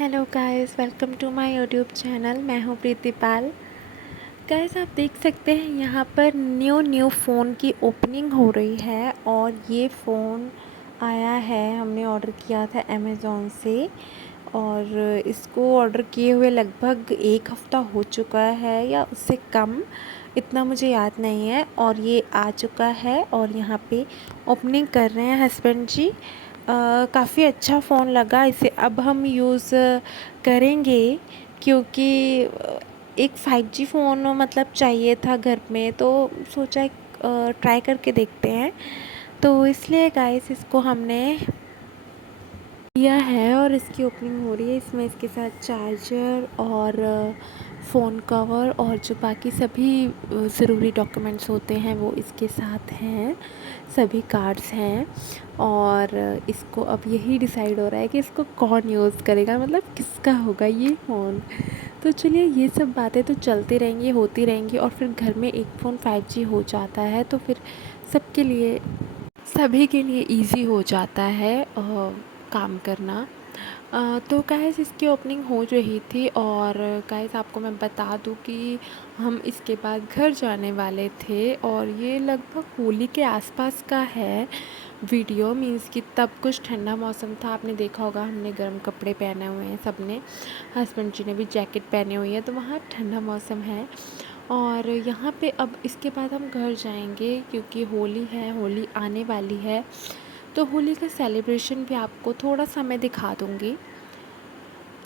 Hello guys, welcome to my YouTube channel. मैं हूँ प्रीति पाल। Guys, आप देख सकते हैं यहाँ पर न्यू फ़ोन की ओपनिंग हो रही है और ये फ़ोन आया है, हमने ऑर्डर किया था अमेज़ॉन से और इसको ऑर्डर किए हुए लगभग 1 हफ़्ता हो चुका है या उससे कम, इतना मुझे याद नहीं है। और ये आ चुका है और यहाँ पे ओपनिंग कर रहे हैं हस्बैंड जी। काफ़ी अच्छा फ़ोन लगा, इसे अब हम यूज़ करेंगे क्योंकि एक 5G फ़ोन मतलब चाहिए था घर में, तो सोचा ट्राई करके देखते हैं। तो इसलिए गाइस इसको हमने लिया है और इसकी ओपनिंग हो रही है। इसमें इसके साथ चार्जर और फ़ोन कवर और जो बाकी सभी ज़रूरी डॉक्यूमेंट्स होते हैं वो इसके साथ हैं, सभी कार्ड्स हैं। और इसको अब यही डिसाइड हो रहा है कि इसको कौन यूज़ करेगा, मतलब किसका होगा ये फ़ोन। तो चलिए, ये सब बातें तो चलती रहेंगी, होती रहेंगी और फिर घर में एक फ़ोन 5G हो जाता है तो फिर सबके लिए, सभी के लिए इजी हो जाता है काम करना। तो गाइस इसकी ओपनिंग हो रही थी और गाइस आपको मैं बता दूं कि हम इसके बाद घर जाने वाले थे और ये लगभग होली के आसपास का है वीडियो। मीन्स कि तब कुछ ठंडा मौसम था, आपने देखा होगा हमने गर्म कपड़े पहने हुए हैं सब ने, हस्बैंड जी ने भी जैकेट पहनी हुई है, तो वहाँ ठंडा मौसम है। और यहाँ पे अब इसके बाद हम घर जाएंगे क्योंकि होली है, होली आने वाली है, तो होली का सेलिब्रेशन भी आपको थोड़ा सा मैं दिखा दूँगी।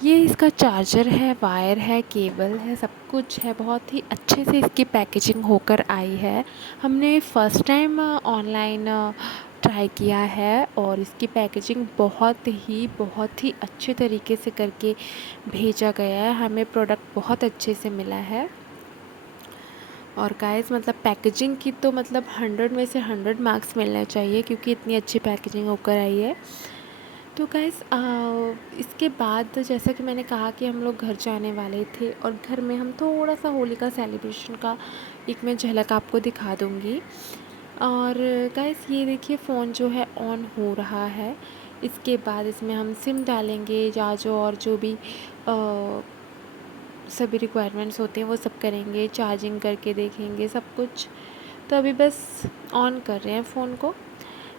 ये इसका चार्जर है, वायर है, केबल है, सब कुछ है। बहुत ही अच्छे से इसकी पैकेजिंग होकर आई है। हमने फ़र्स्ट टाइम ऑनलाइन ट्राई किया है और इसकी पैकेजिंग बहुत ही अच्छे तरीके से करके भेजा गया है। हमें प्रोडक्ट बहुत अच्छे से मिला है। और गाइस मतलब पैकेजिंग की तो मतलब 100 में से 100 मार्क्स मिलने चाहिए क्योंकि इतनी अच्छी पैकेजिंग होकर आई है। तो गाइस इसके बाद जैसा कि मैंने कहा कि हम लोग घर जाने वाले थे और घर में हम थोड़ा सा होली का सेलिब्रेशन का एक मैं झलक आपको दिखा दूँगी। और गाइस ये देखिए फ़ोन जो है ऑन हो रहा है। इसके बाद इसमें हम सिम डालेंगे, और जो भी सभी रिक्वायरमेंट्स होते हैं वो सब करेंगे, चार्जिंग करके देखेंगे सब कुछ। तो अभी बस ऑन कर रहे हैं फ़ोन को।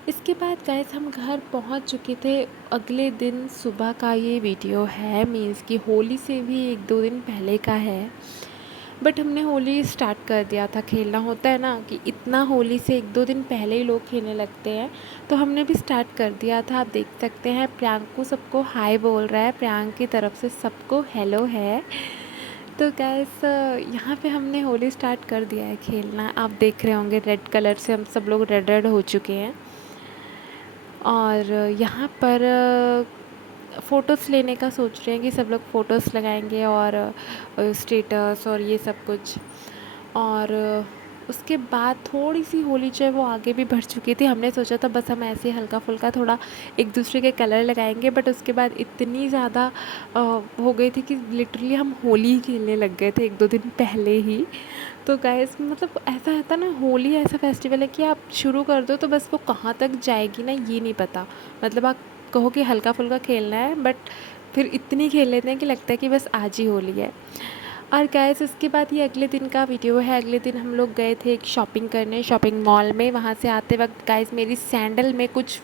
इसके बाद गाइस हम घर पहुंच चुके थे। अगले दिन सुबह का ये वीडियो है, मीन्स कि होली से भी 1-2 दिन पहले का है। बट हमने होली स्टार्ट कर दिया था खेलना, होता है ना कि इतना होली से 1-2 दिन पहले ही लोग खेलने लगते हैं, तो हमने भी स्टार्ट कर दिया था। आप देख सकते हैं प्रियांकू सबको हाय बोल रहा है, प्रियांक की तरफ से सबको हेलो है। तो गैस यहाँ पे हमने होली स्टार्ट कर दिया है खेलना। आप देख रहे होंगे रेड कलर से हम सब लोग रेड रेड हो चुके हैं। और यहाँ पर फ़ोटोज़ लेने का सोच रहे हैं कि सब लोग फ़ोटोज़ लगाएंगे और स्टेटस और ये सब कुछ। और उसके बाद थोड़ी सी होली जो है वो आगे भी बढ़ चुकी थी। हमने सोचा था बस हम ऐसे हल्का फुल्का थोड़ा एक दूसरे के कलर लगाएंगे, बट उसके बाद इतनी ज़्यादा हो गई थी कि लिटरली हम होली ही खेलने लग गए थे 1-2 दिन पहले ही। तो गाइस मतलब ऐसा होता ना, होली ऐसा फेस्टिवल है कि आप शुरू कर दो तो बस वो कहाँ तक जाएगी ना ये नहीं पता। मतलब आप कहो कि हल्का फुल्का खेलना है, बट फिर इतनी खेल लेते हैं कि लगता है कि बस आज ही होली है। और गाइस उसके बाद ये अगले दिन का वीडियो है। अगले दिन हम लोग गए थे एक शॉपिंग करने, शॉपिंग मॉल में। वहाँ से आते वक्त गाइस मेरी सैंडल में कुछ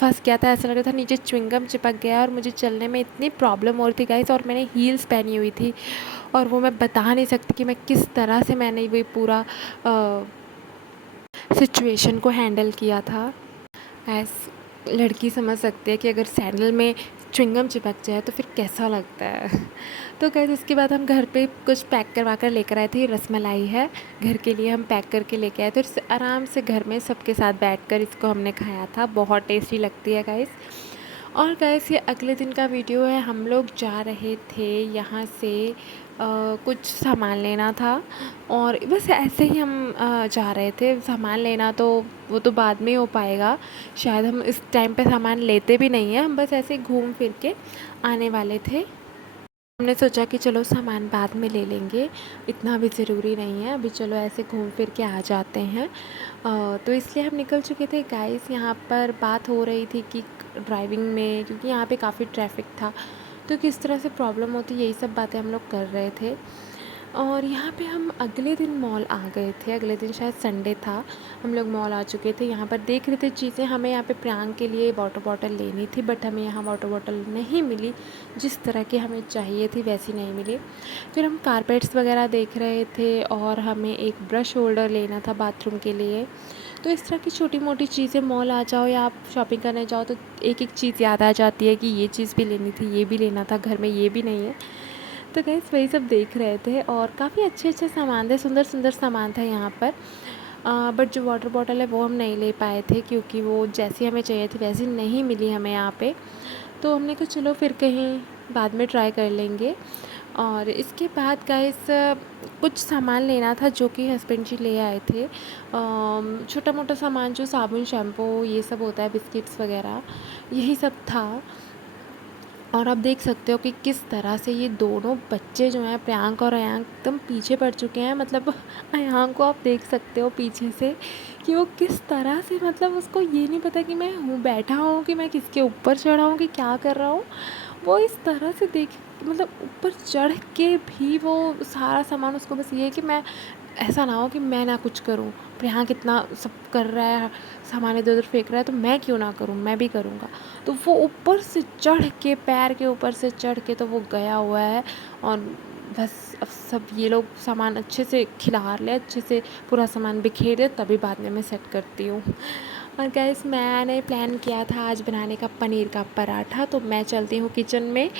फंस गया था, ऐसा लग रहा था नीचे च्युइंगम चिपक गया और मुझे चलने में इतनी प्रॉब्लम हो रही थी गाइस। और मैंने हील्स पहनी हुई थी और वो मैं बता नहीं सकती कि मैं किस तरह से मैंने वो पूरा सिचुएशन को हैंडल किया था। एस लड़की समझ सकती है कि अगर सैंडल में च्युइंगम चिपक जाए तो फिर कैसा लगता है। तो गाइस उसके बाद हम घर पे कुछ पैक करवा कर लेकर आए थे। रसमलाई है, घर के लिए हम पैक करके लेके आए थे और आराम से घर में सबके साथ बैठकर इसको हमने खाया था। बहुत टेस्टी लगती है गाइस। और गाइस ये अगले दिन का वीडियो है। हम लोग जा रहे थे यहाँ से कुछ सामान लेना था और बस ऐसे ही हम जा रहे थे सामान लेना, तो वो तो बाद में ही हो पाएगा शायद। हम इस टाइम पे सामान लेते भी नहीं हैं, हम बस ऐसे ही घूम फिर के आने वाले थे। हमने सोचा कि चलो सामान बाद में ले लेंगे, इतना भी ज़रूरी नहीं है, अभी चलो ऐसे घूम फिर के आ जाते हैं। तो इसलिए हम निकल चुके थे गाइस। यहाँ पर बात हो रही थी कि ड्राइविंग में, क्योंकि यहाँ पे काफ़ी ट्रैफिक था, तो किस तरह से प्रॉब्लम होती है, यही सब बातें हम लोग कर रहे थे। और यहाँ पे हम अगले दिन मॉल आ गए थे, अगले दिन शायद संडे था, हम लोग मॉल आ चुके थे। यहाँ पर देख रहे थे चीज़ें, हमें यहाँ पे प्रियांक के लिए वाटर बॉटल लेनी थी, बट हमें यहाँ वाटर बॉटल नहीं मिली, जिस तरह की हमें चाहिए थी वैसी नहीं मिली। फिर हम कारपेट्स वगैरह देख रहे थे और हमें एक ब्रश होल्डर लेना था बाथरूम के लिए। तो इस तरह की छोटी मोटी चीज़ें, मॉल आ जाओ या आप शॉपिंग करने जाओ तो एक एक चीज़ याद आ जाती है कि ये चीज़ भी लेनी थी, ये भी लेना था, घर में ये भी नहीं है। तो गाइस वही सब देख रहे थे और काफ़ी अच्छे अच्छे सामान थे, सुंदर सुंदर सामान था यहाँ पर। बट जो वाटर बॉटल है वो हम नहीं ले पाए थे, क्योंकि वो जैसी हमें चाहिए थी वैसी नहीं मिली हमें यहाँ पे। तो हमने कहा चलो फिर कहीं बाद में ट्राई कर लेंगे। और इसके बाद गाइस कुछ सामान लेना था जो कि हस्बैंड जी ले आए थे, छोटा मोटा सामान जो साबुन शैम्पू ये सब होता है, बिस्किट्स वगैरह यही सब था। और आप देख सकते हो कि किस तरह से ये दोनों बच्चे जो हैं, प्रियांक और अयांक, एकदम पीछे पड़ चुके हैं। मतलब अयांक को आप देख सकते हो पीछे से कि वो किस तरह से, मतलब उसको ये नहीं पता कि मैं हूँ, बैठा हूँ कि मैं किसके ऊपर चढ़ा हूँ कि क्या कर रहा हूँ। वो इस तरह से देख, मतलब ऊपर चढ़ के भी वो सारा सामान, उसको बस ये है कि मैं, ऐसा ना हो कि मैं ना कुछ करूँ, प्रियांक इतना सब कर रहा है, सामान इधर उधर फेंक रहा है, तो मैं क्यों ना करूँ, मैं भी करूँगा। तो वो ऊपर से चढ़ के, पैर के ऊपर से चढ़ के तो वो गया हुआ है। और बस अब सब ये लोग सामान अच्छे से खिलार ले, अच्छे से पूरा सामान बिखेर दे, तभी बाद में मैं सेट करती हूँ। और गाइस मैंने प्लान किया था आज बनाने का पनीर का पराठा, तो मैं चलती हूँ किचन में।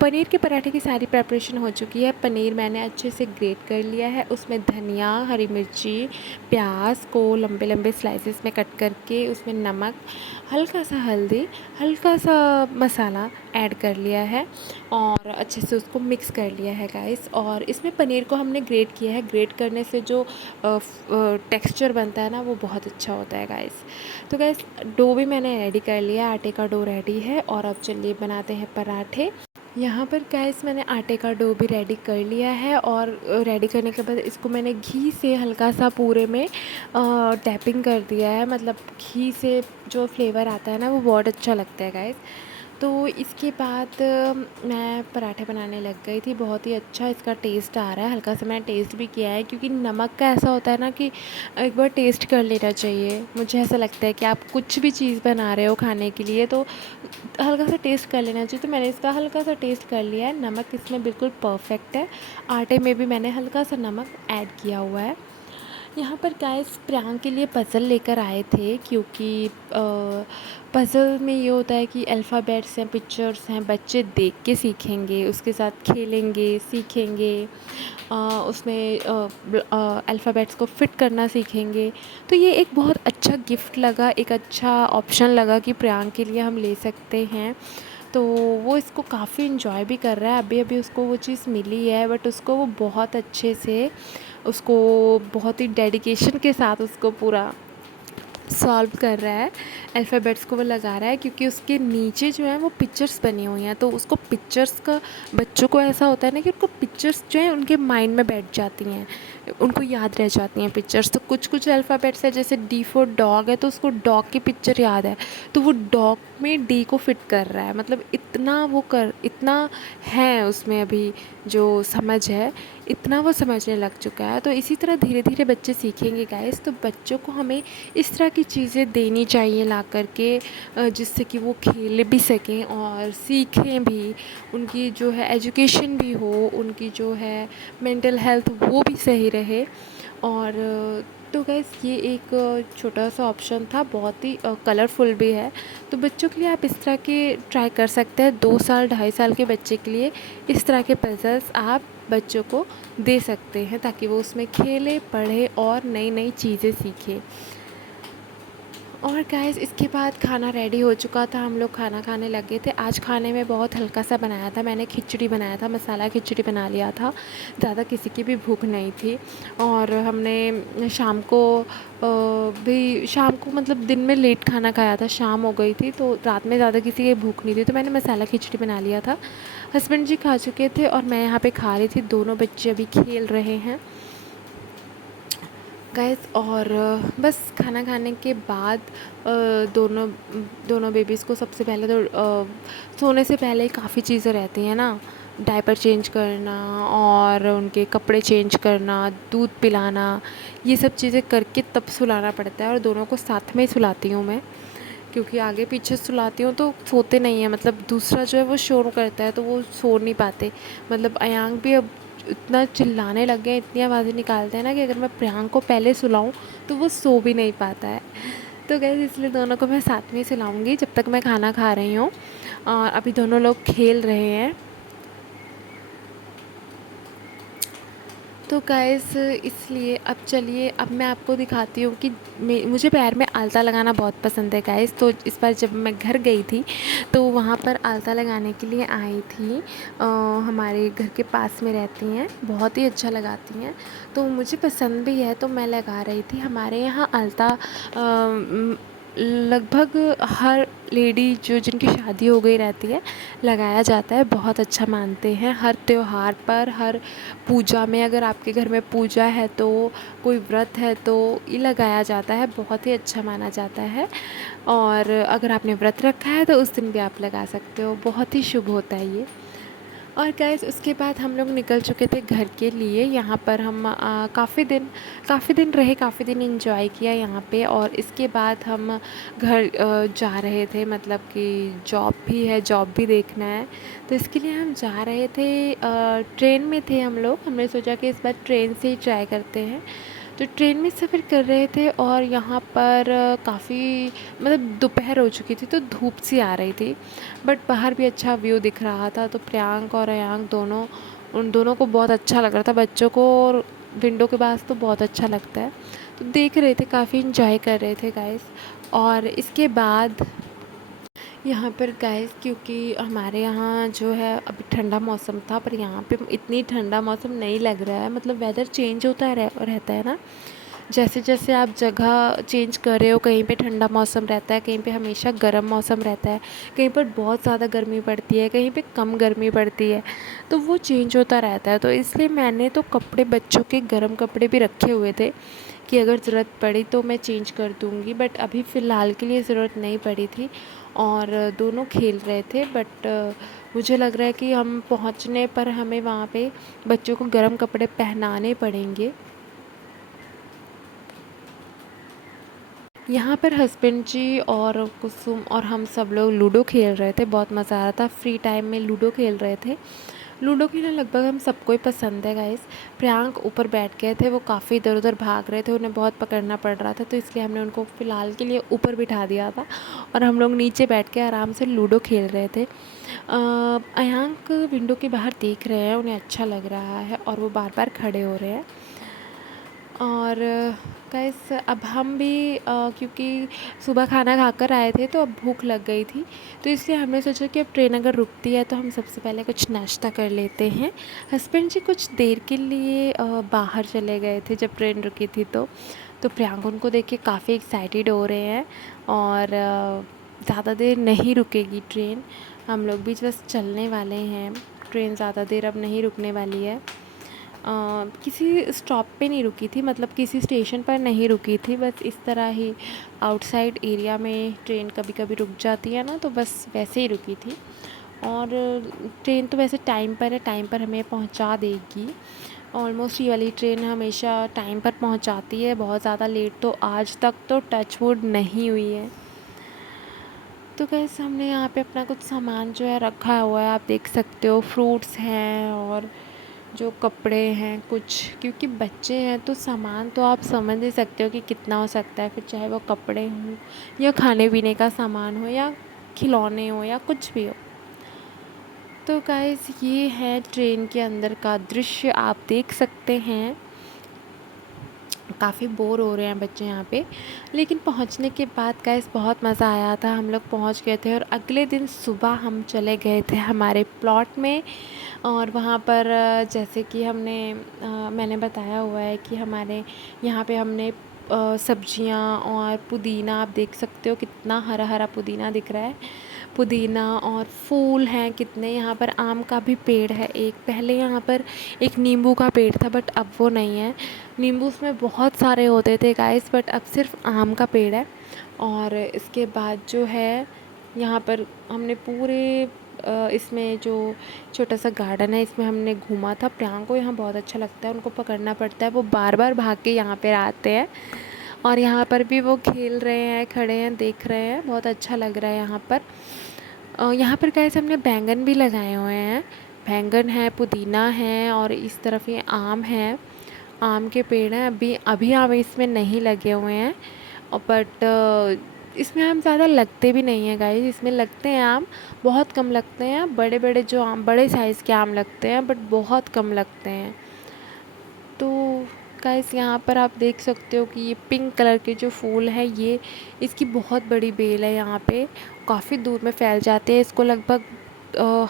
पनीर के पराठे की सारी प्रेपरेशन हो चुकी है। पनीर मैंने अच्छे से ग्रेट कर लिया है, उसमें धनिया, हरी मिर्ची, प्याज को लंबे लंबे स्लाइसेस में कट करके, उसमें नमक, हल्का सा हल्दी, हल्का सा मसाला ऐड कर लिया है और अच्छे से उसको मिक्स कर लिया है गाइस। और इसमें पनीर को हमने ग्रेट किया है, ग्रेट करने से जो टेक्सचर बनता है ना, वो बहुत अच्छा होता है गाइस। तो गाइस डो भी मैंने रेडी कर लिया, आटे का डो रेडी है। और अब चलिए बनाते हैं पराठे। यहाँ पर गाइस मैंने आटे का डो भी रेडी कर लिया है और रेडी करने के बाद इसको मैंने घी से हल्का सा पूरे में टैपिंग कर दिया है। मतलब घी से जो फ्लेवर आता है ना, वो बहुत अच्छा लगता है गाइस। तो इसके बाद मैं पराठे बनाने लग गई थी। बहुत ही अच्छा इसका टेस्ट आ रहा है, हल्का सा मैंने टेस्ट भी किया है, क्योंकि नमक का ऐसा होता है ना कि एक बार टेस्ट कर लेना चाहिए। मुझे ऐसा लगता है कि आप कुछ भी चीज़ बना रहे हो खाने के लिए तो हल्का सा टेस्ट कर लेना चाहिए। तो मैंने इसका हल्का सा टेस्ट कर लिया है, नमक इसमें बिल्कुल परफेक्ट है। आटे में भी मैंने हल्का सा नमक ऐड किया हुआ है। यहाँ पर गाइस प्रियांक के लिए पज़ल लेकर आए थे, क्योंकि पज़ल में ये होता है कि अल्फ़ाबेट्स हैं, पिक्चर्स हैं, बच्चे देख के सीखेंगे, उसके साथ खेलेंगे, सीखेंगे, उसमें अल्फ़ाबेट्स को फ़िट करना सीखेंगे। तो ये एक बहुत अच्छा गिफ्ट लगा, एक अच्छा ऑप्शन लगा कि प्रियांक के लिए हम ले सकते हैं। तो वो इसको काफ़ी इन्जॉय भी कर रहा है। अभी अभी उसको वो चीज़ मिली है, बट उसको वो बहुत अच्छे से, उसको बहुत ही डेडिकेशन के साथ उसको पूरा सॉल्व कर रहा है। अल्फ़ाबेट्स को वो लगा रहा है, क्योंकि उसके नीचे जो है वो पिक्चर्स बनी हुई हैं। तो उसको पिक्चर्स का, बच्चों को ऐसा होता है ना कि उनको पिक्चर्स जो है उनके माइंड में बैठ जाती हैं, उनको याद रह जाती हैं पिक्चर्स। तो कुछ कुछ अल्फ़ाबेट्स है, जैसे डी फॉर डॉग है, तो उसको डॉग की पिक्चर याद है, तो वो डॉग में डी को फिट कर रहा है। मतलब इतना है उसमें अभी जो समझ है, इतना वो समझने लग चुका है। तो इसी तरह धीरे धीरे बच्चे सीखेंगे गाइस। तो बच्चों को हमें इस तरह की चीज़ें देनी चाहिए ला कर के, जिससे कि वो खेल भी सकें और सीखें भी, उनकी जो है एजुकेशन भी हो, उनकी जो है मेंटल हेल्थ वो भी सही रहे। और तो गाइस ये एक छोटा सा ऑप्शन था, बहुत ही कलरफुल भी है। तो बच्चों के लिए आप इस तरह के ट्राई कर सकते हैं। 2 साल 2.5 साल के बच्चे के लिए इस तरह के पज़ल्स आप बच्चों को दे सकते हैं, ताकि वो उसमें खेले, पढ़े और नई नई चीज़ें सीखे। और गाइस इसके बाद खाना रेडी हो चुका था, हम लोग खाना खाने लगे थे। आज खाने में बहुत हल्का सा बनाया था, मैंने खिचड़ी बनाया था, मसाला खिचड़ी बना लिया था, ज़्यादा किसी की भी भूख नहीं थी। और हमने शाम को मतलब दिन में लेट खाना खाया था, शाम हो गई थी, तो रात में ज़्यादा किसी की भूख नहीं थी, तो मैंने मसाला खिचड़ी बना लिया था। हस्बैंड जी खा चुके थे और मैं यहाँ पे खा रही थी। दोनों बच्चे अभी खेल रहे हैं। गाइस और बस खाना खाने के बाद दोनों दोनों बेबीज़ को सबसे पहले तो सोने से पहले काफ़ी चीज़ें रहती हैं ना, डायपर चेंज करना और उनके कपड़े चेंज करना, दूध पिलाना, ये सब चीज़ें करके तब सुलाना पड़ता है। और दोनों को साथ में ही सुलाती हूँ मैं, क्योंकि आगे पीछे सुलाती हूँ तो सोते नहीं हैं, मतलब दूसरा जो है वो शोर करता है तो वो सो नहीं पाते। मतलब अयांक भी अब इतना चिल्लाने लग गए, इतनी आवाज़ें निकालते हैं ना कि अगर मैं प्रियांक को पहले सुलाऊं तो वो सो भी नहीं पाता है। तो गाइस इसलिए दोनों को मैं साथ में ही सुलाऊंगी जब तक मैं खाना खा रही हूँ। और अभी दोनों लोग खेल रहे हैं। तो गाइस इसलिए अब चलिए अब मैं आपको दिखाती हूँ कि मुझे पैर में आलता लगाना बहुत पसंद है गाइस। तो इस बार जब मैं घर गई थी तो वहाँ पर आलता लगाने के लिए आई थी। हमारे घर के पास में रहती हैं, बहुत ही अच्छा लगाती हैं, तो मुझे पसंद भी है तो मैं लगा रही थी। हमारे यहाँ आलता लगभग हर लेडी जो जिनकी शादी हो गई रहती है लगाया जाता है, बहुत अच्छा मानते हैं। हर त्योहार पर, हर पूजा में, अगर आपके घर में पूजा है तो, कोई व्रत है तो ये लगाया जाता है, बहुत ही अच्छा माना जाता है। और अगर आपने व्रत रखा है तो उस दिन भी आप लगा सकते हो, बहुत ही शुभ होता है ये। और गाइस उसके बाद हम लोग निकल चुके थे घर के लिए। यहाँ पर हम काफ़ी दिन रहे, काफ़ी दिन एंजॉय किया यहाँ पे। और इसके बाद हम घर जा रहे थे, मतलब कि जॉब भी है, जॉब भी देखना है, तो इसके लिए हम जा रहे थे। ट्रेन में थे हम लोग, हमने सोचा कि इस बार ट्रेन से ही ट्राई करते हैं। तो ट्रेन में सफ़र कर रहे थे और यहाँ पर काफ़ी मतलब दोपहर हो चुकी थी तो धूप सी आ रही थी, बट बाहर भी अच्छा व्यू दिख रहा था। तो प्रियांक और अयांक उन दोनों को बहुत अच्छा लग रहा था, बच्चों को और विंडो के पास तो बहुत अच्छा लगता है, तो देख रहे थे, काफ़ी इंजॉय कर रहे थे गाइस। और इसके बाद यहाँ पर गाइस, क्योंकि हमारे यहाँ जो है अभी ठंडा मौसम था, पर यहाँ पे इतनी ठंडा मौसम नहीं लग रहा है। मतलब वेदर चेंज होता रहता है ना, जैसे जैसे आप जगह चेंज कर रहे हो, कहीं पे ठंडा मौसम रहता है, कहीं पे हमेशा गर्म मौसम रहता है, कहीं पर बहुत ज़्यादा गर्मी पड़ती है, कहीं पे कम गर्मी पड़ती है, तो वो चेंज होता रहता है। तो इसलिए मैंने तो कपड़े, बच्चों के गर्म कपड़े भी रखे हुए थे कि अगर ज़रूरत पड़ी तो मैं चेंज कर दूँगी, बट अभी फ़िलहाल के लिए ज़रूरत नहीं पड़ी थी। और दोनों खेल रहे थे, बट मुझे लग रहा है कि हम पहुंचने पर हमें वहाँ पे बच्चों को गर्म कपड़े पहनाने पड़ेंगे। यहाँ पर हस्बैंड जी और कुसुम और हम सब लोग लूडो खेल रहे थे, बहुत मज़ा आ रहा था। फ्री टाइम में लूडो खेल रहे थे। लूडो खेलना लगभग हम सबको ही पसंद है गाइस। प्रियांक ऊपर बैठ गए थे, वो काफ़ी इधर उधर भाग रहे थे, उन्हें बहुत पकड़ना पड़ रहा था, तो इसलिए हमने उनको फ़िलहाल के लिए ऊपर बिठा दिया था और हम लोग नीचे बैठ के आराम से लूडो खेल रहे थे। अयांक विंडो के बाहर देख रहे हैं, उन्हें अच्छा लग रहा है और वो बार बार खड़े हो रहे हैं। और गाइस अब हम भी क्योंकि सुबह खाना खाकर आए थे तो अब भूख लग गई थी, तो इसलिए हमने सोचा कि अब ट्रेन अगर रुकती है तो हम सबसे पहले कुछ नाश्ता कर लेते हैं। हस्बैंड जी कुछ देर के लिए बाहर चले गए थे जब ट्रेन रुकी थी, तो प्रियांक उनको देख के काफ़ी एक्साइटेड हो रहे हैं। और ज़्यादा देर नहीं रुकेगी ट्रेन, हम लोग भी बस चलने वाले हैं। ट्रेन ज़्यादा देर अब नहीं रुकने वाली है। किसी स्टॉप पे नहीं रुकी थी, मतलब किसी स्टेशन पर नहीं रुकी थी, बस इस तरह ही आउटसाइड एरिया में ट्रेन कभी कभी रुक जाती है ना, तो बस वैसे ही रुकी थी। और ट्रेन तो वैसे टाइम पर है, टाइम पर हमें पहुंचा देगी। ऑलमोस्ट ये वाली ट्रेन हमेशा टाइम पर पहुंचाती है, बहुत ज़्यादा लेट तो आज तक तो टच वुड नहीं हुई है। तो कैसे हमने यहाँ पे अपना कुछ सामान जो है रखा हुआ है, आप देख सकते हो, फ्रूट्स हैं और जो कपड़े हैं कुछ, क्योंकि बच्चे हैं तो सामान तो आप समझ ही सकते हो कि कितना हो सकता है, फिर चाहे वो कपड़े हों या खाने पीने का सामान हो या खिलौने हो या कुछ भी हो। तो गाइस ये है ट्रेन के अंदर का दृश्य, आप देख सकते हैं। काफ़ी बोर हो रहे हैं बच्चे यहाँ पे, लेकिन पहुँचने के बाद गाइस बहुत मज़ा आया था। हम लोग पहुँच गए थे और अगले दिन सुबह हम चले गए थे हमारे प्लॉट में। और वहाँ पर जैसे कि मैंने बताया हुआ है कि हमारे यहाँ पे हमने सब्जियाँ और पुदीना, आप देख सकते हो कितना हरा हरा पुदीना दिख रहा है, पुदीना और फूल हैं कितने। यहाँ पर आम का भी पेड़ है एक। पहले यहाँ पर एक नींबू का पेड़ था बट अब वो नहीं है। नींबू उसमें बहुत सारे होते थे गाइस, बट अब सिर्फ आम का पेड़ है। और इसके बाद जो है यहाँ पर हमने पूरे इसमें जो छोटा सा गार्डन है इसमें हमने घूमा था। प्रियांक को यहाँ बहुत अच्छा लगता है, उनको पकड़ना पड़ता है, वो बार बार भाग के यहाँ पे आते हैं। और यहाँ पर भी वो खेल रहे हैं, खड़े हैं, देख रहे हैं, बहुत अच्छा लग रहा है यहाँ पर। यहाँ पर कैसे हमने बैंगन भी लगाए हुए हैं। बैंगन है, पुदीना है और इस तरफ ये आम है। आम के पेड़ हैं। अभी अभी आम इसमें नहीं लगे हुए हैं और बट इसमें आम ज़्यादा लगते भी नहीं हैं गाइस। इसमें लगते हैं आम, बहुत कम लगते हैं। बड़े बड़े जो आम, बड़े साइज़ के आम लगते हैं बट बहुत कम लगते हैं। तो गाइस यहाँ पर आप देख सकते हो कि ये पिंक कलर के जो फूल है, ये इसकी बहुत बड़ी बेल है। यहाँ पे काफ़ी दूर में फैल जाते हैं। इसको लगभग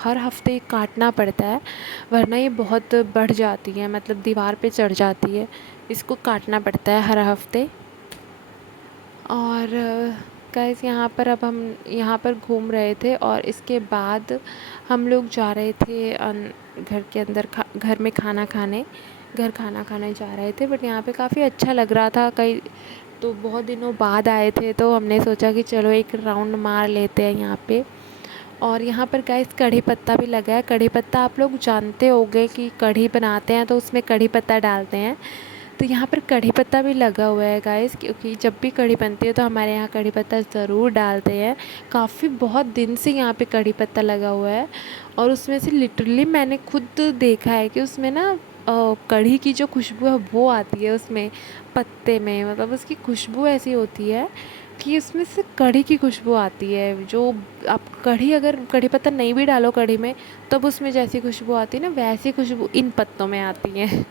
हर हफ्ते काटना पड़ता है, वरना ये बहुत बढ़ जाती है, मतलब दीवार पे चढ़ जाती है। इसको काटना पड़ता है हर हफ्ते। और गाइस यहाँ पर अब हम यहाँ पर घूम रहे थे और इसके बाद हम लोग जा रहे थे घर के अंदर घर में खाना खाने जा रहे थे। बट यहाँ पे काफ़ी अच्छा लग रहा था। कई तो बहुत दिनों बाद आए थे तो हमने सोचा कि चलो एक राउंड मार लेते हैं यहाँ पे। और यहाँ पर गाइस कढ़ी पत्ता भी लगा है। कढ़ी पत्ता आप लोग जानते होंगे कि कढ़ी बनाते हैं तो उसमें कढ़ी पत्ता डालते हैं। तो यहाँ पर कढ़ी पत्ता भी लगा हुआ है गाइस, क्योंकि जब भी कढ़ी बनती है तो हमारे यहाँ कढ़ी पत्ता ज़रूर डालते हैं। काफ़ी बहुत दिन से यहाँ पे कढ़ी पत्ता लगा हुआ है और उसमें से लिटरली मैंने खुद देखा है कि उसमें ना कढ़ी की जो खुशबू है वो आती है उसमें पत्ते में। मतलब उसकी खुशबू ऐसी होती है कि उसमें से कढ़ी की खुशबू आती है। जो आप कढ़ी, अगर कढ़ी पत्ता नहीं भी डालो कढ़ी में तब उसमें जैसी खुशबू आती है ना, वैसी खुशबू इन पत्तों में आती है।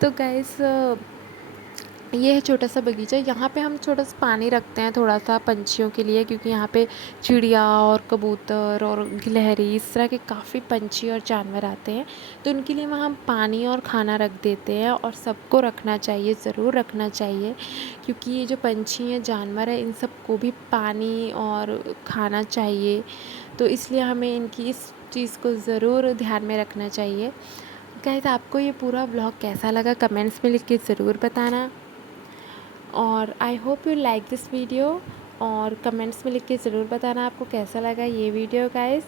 तो गाइस ये है छोटा सा बगीचा। यहाँ पे हम छोटा सा पानी रखते हैं थोड़ा सा पंछियों के लिए, क्योंकि यहाँ पे चिड़िया और कबूतर और गिलहरी इस तरह के काफ़ी पंछी और जानवर आते हैं। तो उनके लिए वहाँ हम पानी और खाना रख देते हैं और सबको रखना चाहिए, ज़रूर रखना चाहिए, क्योंकि ये जो पंछी हैं, जानवर हैं, इन सबको भी पानी और खाना चाहिए। तो इसलिए हमें इनकी इस चीज़ को ज़रूर ध्यान में रखना चाहिए। गाइस आपको ये पूरा ब्लॉग कैसा लगा कमेंट्स में लिख के ज़रूर बताना। और I hope you like this video, और कमेंट्स में लिख के ज़रूर बताना आपको कैसा लगा ये वीडियो गाइस।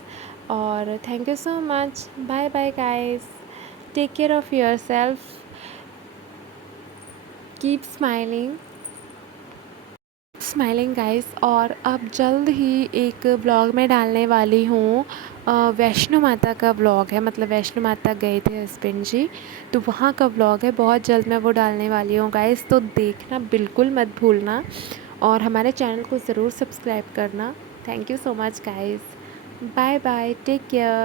और thank you so much. Bye bye guys, take care of your self, keep smiling guys. और अब जल्द ही एक ब्लॉग में डालने वाली हूँ। वैष्णो माता का ब्लॉग है, मतलब वैष्णो माता गए थे हस्बैंड जी, तो वहाँ का ब्लॉग है। बहुत जल्द मैं वो डालने वाली हूँ गाइस, तो देखना बिल्कुल मत भूलना और हमारे चैनल को ज़रूर सब्सक्राइब करना। Thank you so much guys. Bye bye, take care.